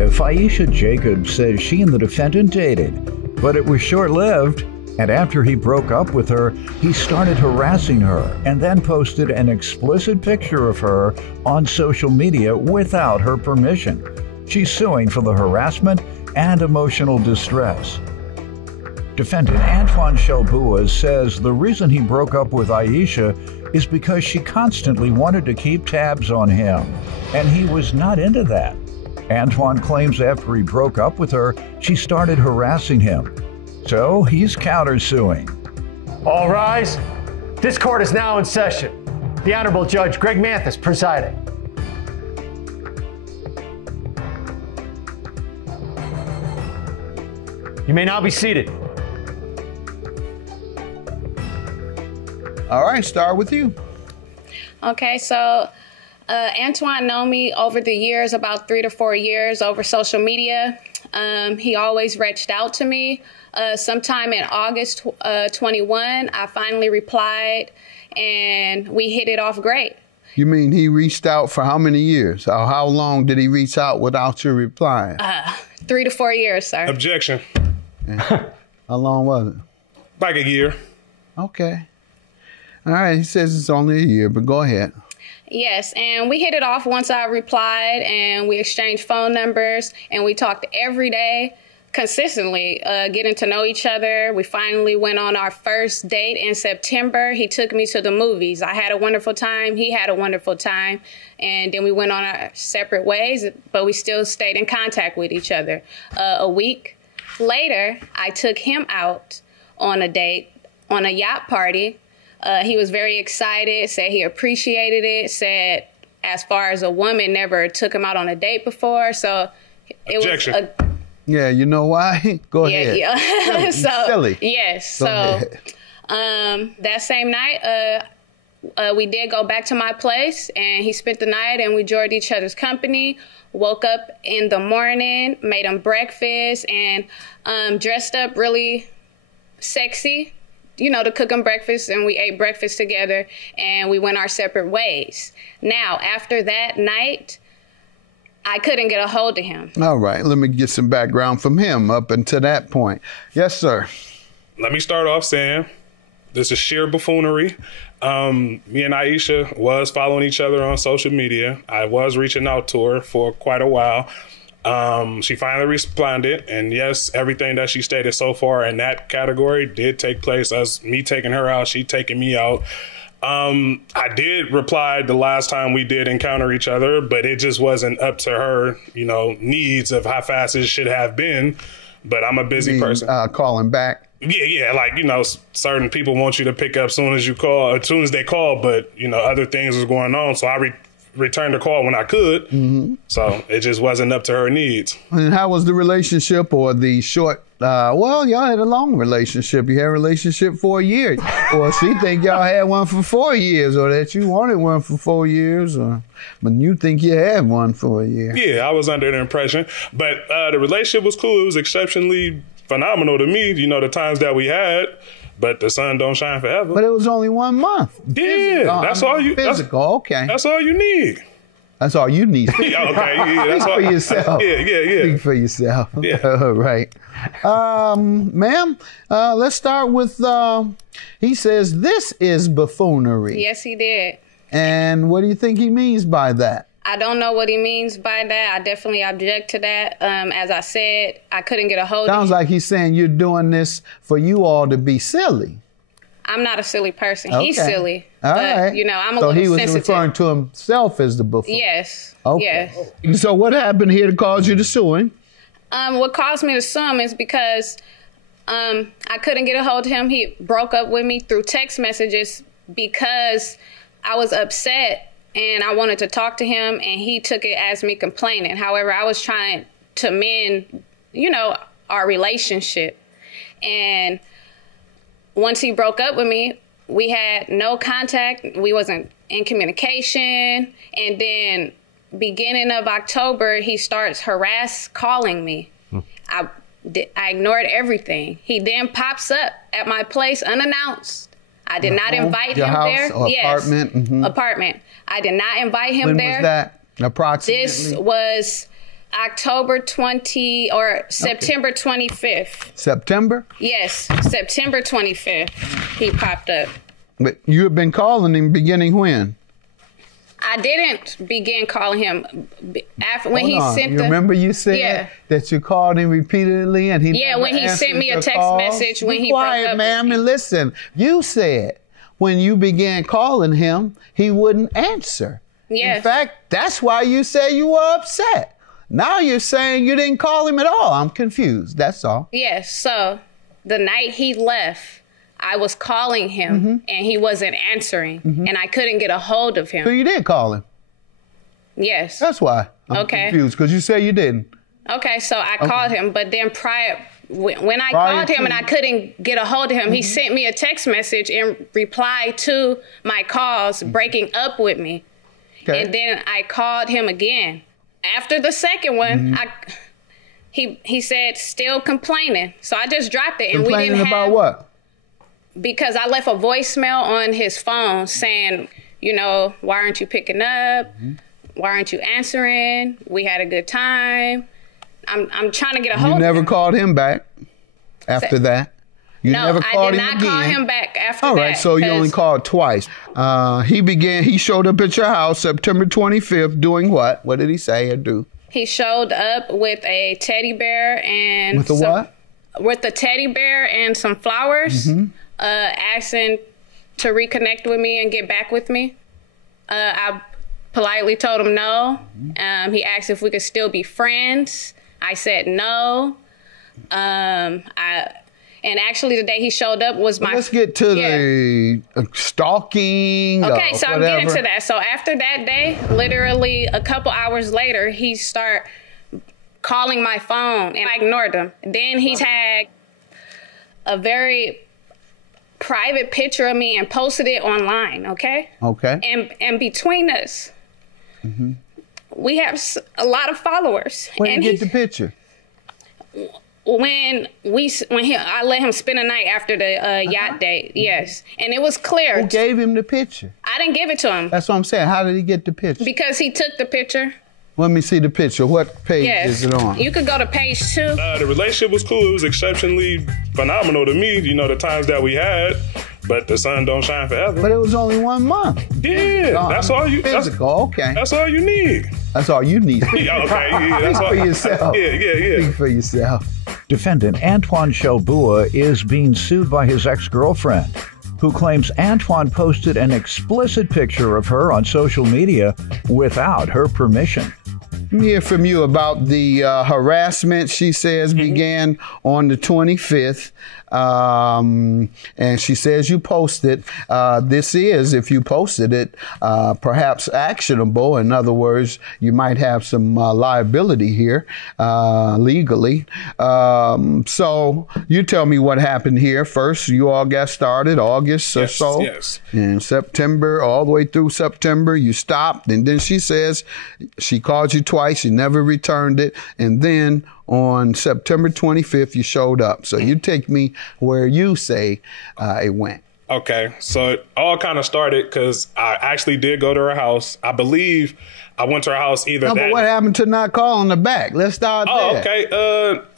plaintiff, Aisha Jacobs, says she and the defendant dated, but it was short-lived. And after he broke up with her, he started harassing her and then posted an explicit picture of her on social media without her permission. She's suing for the harassment and emotional distress. Defendant Antoine Shelbua says the reason he broke up with Aisha is because she constantly wanted to keep tabs on him, and he was not into that. Antoine claims after he broke up with her, she started harassing him. So he's countersuing. All rise. This court is now in session. The Honorable Judge Greg Mathis presiding. You may now be seated. All right, start with you. Okay, so Antoine known me over the years, about 3 to 4 years over social media. He always reached out to me. Sometime in August 21, I finally replied, and we hit it off great. You mean he reached out for how many years? Or how long did he reach out without you replying? 3 to 4 years, sir. Objection. How long was it? Like a year. Okay. All right, he says it's only a year, but go ahead. Yes, and we hit it off once I replied, and we exchanged phone numbers, and we talked every day, consistently, getting to know each other. We finally went on our first date in September. He took me to the movies. I had a wonderful time. He had a wonderful time. And then we went on our separate ways, but we still stayed in contact with each other. A week later, I took him out on a date, on a yacht party. He was very excited, said he appreciated it, said as far as a woman never took him out on a date before. So it Objection. was a... Yeah, you know why? Go ahead. Yeah. Silly. Yes. Go So ahead. that same night, we did go back to my place, and he spent the night, and we enjoyed each other's company. Woke up in the morning, made him breakfast, and dressed up really sexy, you know, to cook him breakfast, and we ate breakfast together, and we went our separate ways. Now, after that night, I couldn't get a hold of him. All right, let me get some background from him up until that point. Yes, sir. Let me start off saying this is sheer buffoonery. Me and Aisha was following each other on social media. I was reaching out to her for quite a while. She finally responded, and yes, everything that she stated so far in that category did take place, as me taking her out, she taking me out. I did reply the last time we did encounter each other, but it just wasn't up to her, you know, needs of how fast it should have been. But I'm a busy person. Calling back. Yeah, like, you know, certain people want you to pick up as soon as you call, as soon as they call, but, you know, other things was going on. So I returned the call when I could. Mm-hmm. So it just wasn't up to her needs. And how was the relationship, or the short, well, y'all had a long relationship. You had a relationship for a year. Or she think y'all had one for 4 years, or that you wanted one for 4 years, or but you think you had one for a year. Yeah, I was under the impression. But the relationship was cool. It was exceptionally phenomenal to me, you know, the times that we had. But the sun don't shine forever. But it was only 1 month. Yeah, physical. That's all you. Physical, okay. That's all you need. That's all you need. Okay, yeah, that's Speak all. for yourself. Yeah. Speak for yourself. Yeah. All right. Ma'am, let's start with, he says this is buffoonery. Yes, he did. And what do you think he means by that? I don't know what he means by that. I definitely object to that. As I said, I couldn't get a hold of him. Sounds like he's saying you're doing this for you all to be silly. I'm not a silly person. Okay. He's silly. All but, right. you know, I'm a so little he was sensitive. referring to himself as the buffoon. Yes. Okay. Yes. So what happened here to cause you to sue him? What caused me to sue him is because I couldn't get a hold of him. He broke up with me through text messages because I was upset and I wanted to talk to him, and he took it as me complaining. However, I was trying to mend, you know, our relationship. And once he broke up with me, we had no contact. We wasn't in communication. And then beginning of October, he starts calling me. I ignored everything. He then pops up at my place unannounced. I did not invite him there. Or yes. Apartment? Mm-hmm. Apartment. I did not invite him there. When was that? Approximately? This was October 20 or September 25th. September? Yes, September 25th. He popped up. But you have been calling him beginning when? I didn't begin calling him after when he sent you the. Remember you said that you called him repeatedly and he never when he sent me a answered text your calls? message when Be he broke quiet, up ma'am, with me. and listen. You said when you began calling him, he wouldn't answer. Yes. In fact, that's why you say you were upset. Now you're saying you didn't call him at all. I'm confused. That's all. Yes. So the night he left, I was calling him and he wasn't answering and I couldn't get a hold of him. So you did call him. Yes. That's why I'm confused, because you say you didn't. Okay, so I called him, but then when I called him and I couldn't get a hold of him, he sent me a text message in reply to my calls breaking up with me. Okay. And then I called him again. After the second one, he said still complaining. So I just dropped it and we Complaining didn't have about what? Because I left a voicemail on his phone saying, you know, why aren't you picking up? Why aren't you answering? We had a good time. I'm trying to get a hold of him. You never called him back after that? You No, never called I did him not again? call him back after that. All right, so you 'cause only called twice. He showed up at your house September 25th doing what? What did he say or do? He showed up with a teddy bear and With a what? With a teddy bear and some flowers, asking to reconnect with me and get back with me. I politely told him no. He asked if we could still be friends. I said no. And actually, the day he showed up was my. Let's get to the stalking. Okay, so I'm whatever. getting to that. So after that day, literally a couple hours later, he started calling my phone, and I ignored him. Then he tagged a very private picture of me and posted it online. Okay. Okay. And between us, we have a lot of followers. Where and did you get the picture? I let him spend a night after the yacht date, yes, and it was clear. Who gave him the picture? I didn't give it to him That's what I'm saying. How did he get the picture? because he took the picture. Let me see the picture. What page Yes, is it on? you could go to page 2. The relationship was cool. It was exceptionally phenomenal to me, you know, the times that we had. But the sun don't shine forever. But it was only 1 month. Yeah, that's all you. Physical, okay. That's all you need. That's all you need. Yeah, okay, yeah, that's Speak all. for yourself. Yeah. Speak for yourself. Defendant Antoine Shelbua is being sued by his ex-girlfriend, who claims Antoine posted an explicit picture of her on social media without her permission. Let me hear from you about the harassment she says began on the 25th. And she says you posted. This is, if you posted it, perhaps actionable. In other words, you might have some liability here legally. So you tell me what happened here. First, you all got started August or so. Yes. In September, all the way through September, you stopped. And then she says she called you twice. You never returned it. And then on September 25th, you showed up. So you take me where you say it went. Okay, so it all kind of started because I actually did go to her house. I believe I went to her house either No, that. but what happened to not calling her back? Let's start there. Okay.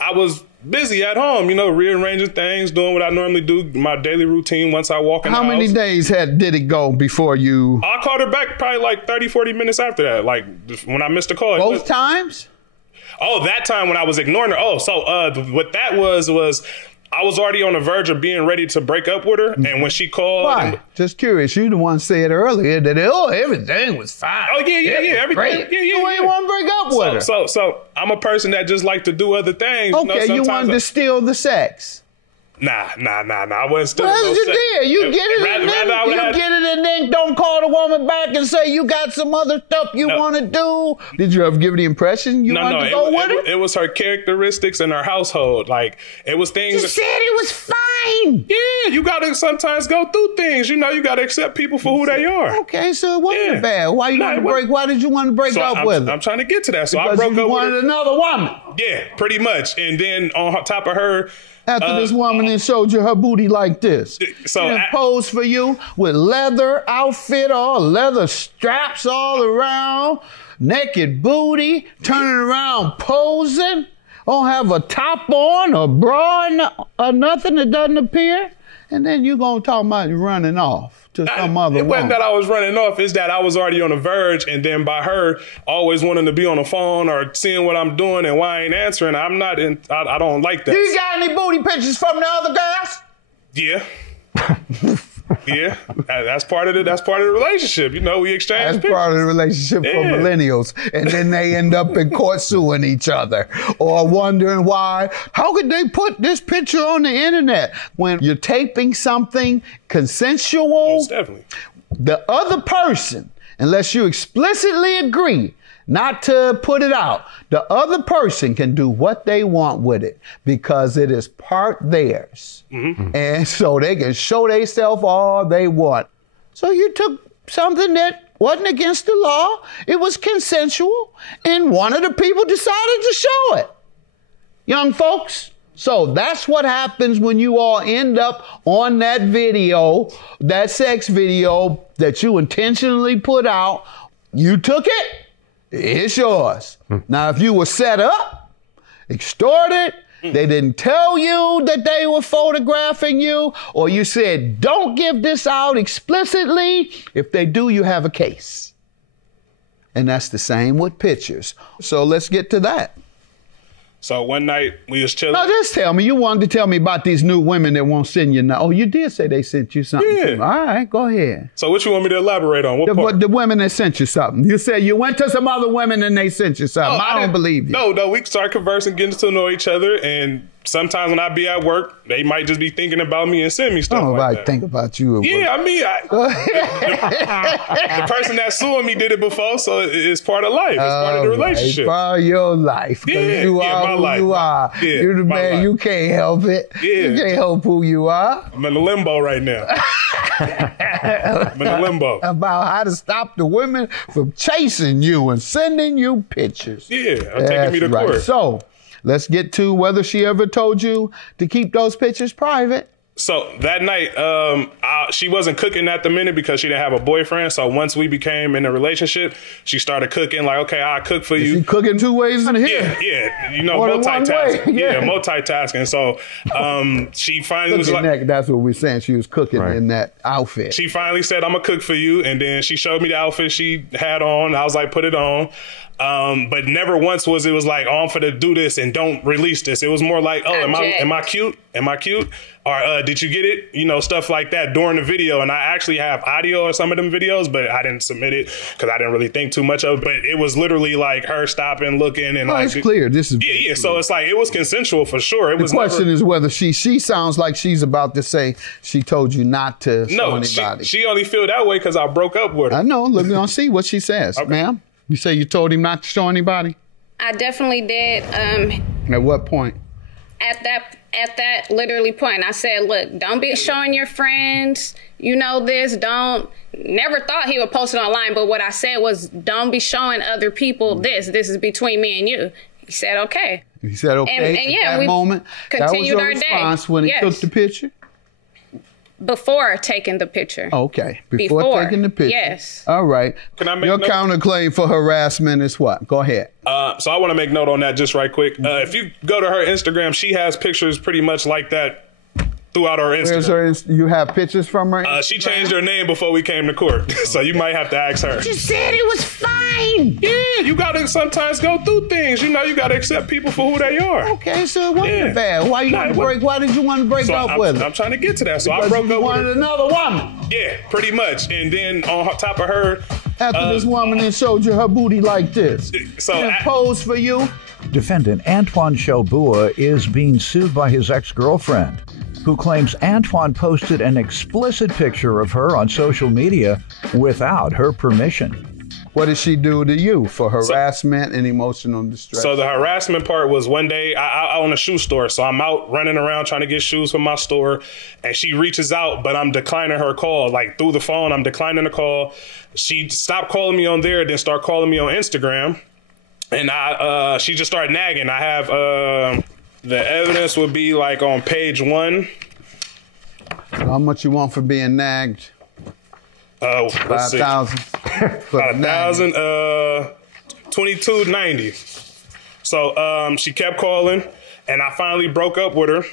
I was busy at home, you know, rearranging things, doing what I normally do, my daily routine once I walk in the How house. many days did it go before you? I called her back probably like 30, 40 minutes after that, like when I missed a call. Both times? Oh, that time when I was ignoring her. Oh, so what that was I was already on the verge of being ready to break up with her, and when she called, Why? Just curious. You the one said earlier that everything was fine. Oh yeah, everything. Great. Yeah. You ain't want to break up with her. So I'm a person that just like to do other things. Okay, you wanted to steal the sex. Nah. I wasn't still. Well, that's what you did. You get it and then don't call the woman back and say you got some other stuff you want to do. Did you ever give the impression you wanted to go with her? It was her characteristics in her household. Like, it was things. You said it was fine. Yeah, you got to sometimes go through things. You know, you got to accept people for who they are. Okay, so it wasn't bad. Why did you want to break up with her? I'm trying to get to that. So because I broke you up wanted with her. another woman. Yeah, pretty much. And then on top of her, after this woman then showed you her booty like this. So she posed for you with leather outfit, all leather straps all around, naked booty, turning around, posing, don't have a top on or bra or nothing that doesn't appear, and then you're going to talk about you running off to some other It wasn't woman. that I was running off. It's that I was already on the verge, and then by her always wanting to be on the phone or seeing what I'm doing and why I ain't answering, I'm not in. I don't like that. Do you got any booty pictures from the other girls? Yeah. Yeah, that's part of the relationship. You know, we exchange That's pictures. part of the relationship for Yeah. millennials. And then they end up in court suing each other or wondering why. How could they put this picture on the internet? When you're taping something consensual, Most definitely. the other person, unless you explicitly agree not to put it out, the other person can do what they want with it because it is part theirs. Mm-hmm. And so they can show themselves all they want. So you took something that wasn't against the law, it was consensual, and one of the people decided to show it. Young folks, so that's what happens when you all end up on that video, that sex video that you intentionally put out. You took it, it's yours. Now, if you were set up, extorted, they didn't tell you that they were photographing you, or you said, don't give this out explicitly, if they do, you have a case. And that's the same with pictures. So let's get to that. So one night we was chilling. Now, just tell me, you wanted to tell me about these new women that won't send you now. Oh, you did say they sent you something. Yeah. Too. All right, go ahead. So what you want me to elaborate on? What part? The women that sent you something. You said you went to some other women and they sent you something. I don't didn't- believe you. No, we started conversing, getting to know each other, and sometimes when I be at work, they might just be thinking about me and send me I stuff don't know like if I that. think about you. At work. Yeah, I mean, the person that suing me did it before, so it's part of life. It's part of the relationship. It's part of your life. 'Cause Yeah, you yeah, are my who life. you are. Yeah, You're the my man. life. You can't help it. Yeah. You can't help who you are. I'm in a limbo right now. I'm in a limbo. About how to stop the women from chasing you and sending you pictures. Yeah, I'm taking me to That's right. court. So let's get to whether she ever told you to keep those pictures private. So that night, she wasn't cooking at the minute because she didn't have a boyfriend. So once we became in a relationship, she started cooking. Like, okay, I'll cook for you. She cooking 2 ways in here. Yeah, you know, More than one way, multitasking. yeah. Yeah, multitasking. So she finally was Looking like, at, that's what we're saying. She was cooking in that outfit. she finally said, I'm gonna cook for you. And then she showed me the outfit she had on. I was like, put it on. But never once was it was like, oh, I'm for to do this and don't release this. It was more like, oh, am I cute? Am I cute? Or did you get it? You know, stuff like that during the video. And I actually have audio of some of them videos, but I didn't submit it because I didn't really think too much of it. But it was literally like her stopping, looking, and It's clear. This is yeah. So it's like it was consensual for sure. It the was question never, is whether she sounds like she's about to say she told you not to show no. anybody. She only feel that way because I broke up with her. I know. We're gonna see what she says, ma'am. You say you told him not to show anybody. I definitely did. At what point? At that literally point, I said, look, don't be showing your friends, you know this, don't, never thought he would post it online, but what I said was, don't be showing other people this is between me and you. He said, okay. He said, okay, And yeah, at that we moment, that was continued your our day. response when he Yes. took the picture? Before taking the picture. Okay, before taking the picture. Yes. All right. Can I make your note? counterclaim for harassment is what? Go ahead. So I want to make note on that just right quick. If you go to her Instagram, she has pictures pretty much like that throughout her Instagram. Where's her, you have pictures from her? She changed her name before we came to court, so you might have to ask her. You said it was fine. Yeah, you gotta sometimes go through things. You know, you gotta accept people for who they are. Okay, so it wasn't Yeah. bad. Why Nah, it wasn't. Why did you want to break So up with her? I'm trying to get to that. So I Because broke you up with wanted her. another woman. Yeah, pretty much. And then on top of her, After this woman then showed you her booty like this. so and posed for you. Defendant Antoine Shelbua is being sued by his ex-girlfriend, who claims Antoine posted an explicit picture of her on social media without her permission. What did she do to you for harassment and emotional distress? So the harassment part was one day I own a shoe store. So I'm out running around trying to get shoes for my store. And she reaches out, but I'm declining her call. Like through the phone, I'm declining the call. She stopped calling me on there, then start calling me on Instagram. And she just started nagging. I have the evidence would be like on page 1. How much you want for being nagged? Let's see. 5,000. For About nagging. 1,000. 2290. So she kept calling, and I finally broke up with her.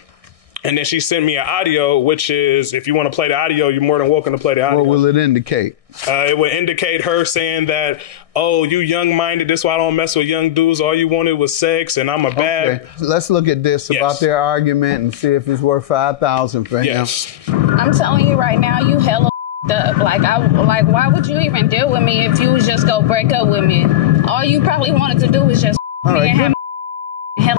And then she sent me an audio, which is, if you want to play the audio, you're more than welcome to play the audio. What will it indicate? It would indicate her saying that, oh, you young-minded, this is why I don't mess with young dudes. All you wanted was sex, and I'm a bad... Okay. Let's look at this about their argument and see if it's worth $5,000 for him. Yes. I'm telling you right now, you hella up. Like, why would you even deal with me if you was just go break up with me? All you probably wanted to do was just me and have hella.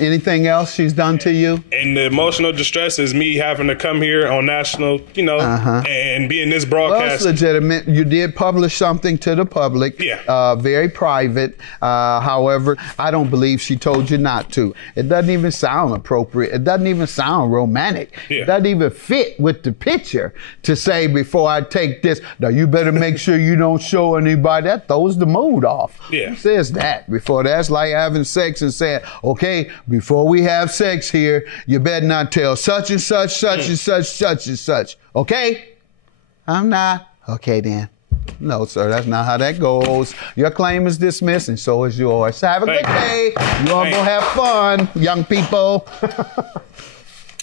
Anything else she's done to you? And the emotional distress is me having to come here on national, and be in this broadcast. Well, it's legitimate. You did publish something to the public. Yeah. Very private. However, I don't believe she told you not to. It doesn't even sound appropriate. It doesn't even sound romantic. Yeah. It doesn't even fit with the picture to say, before I take this, now you better make sure you don't show anybody. That throws the mood off. Yeah. Who says that before? That's like having sex and saying, okay, before we have sex here, you better not tell such and such, such and such, such and such. Okay? I'm not. Okay, then. No, sir, that's not how that goes. Your claim is dismissed, and so is yours. Have a good day. You all go have fun, young people.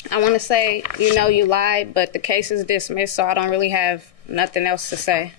I want to say, you lied, but the case is dismissed, so I don't really have nothing else to say.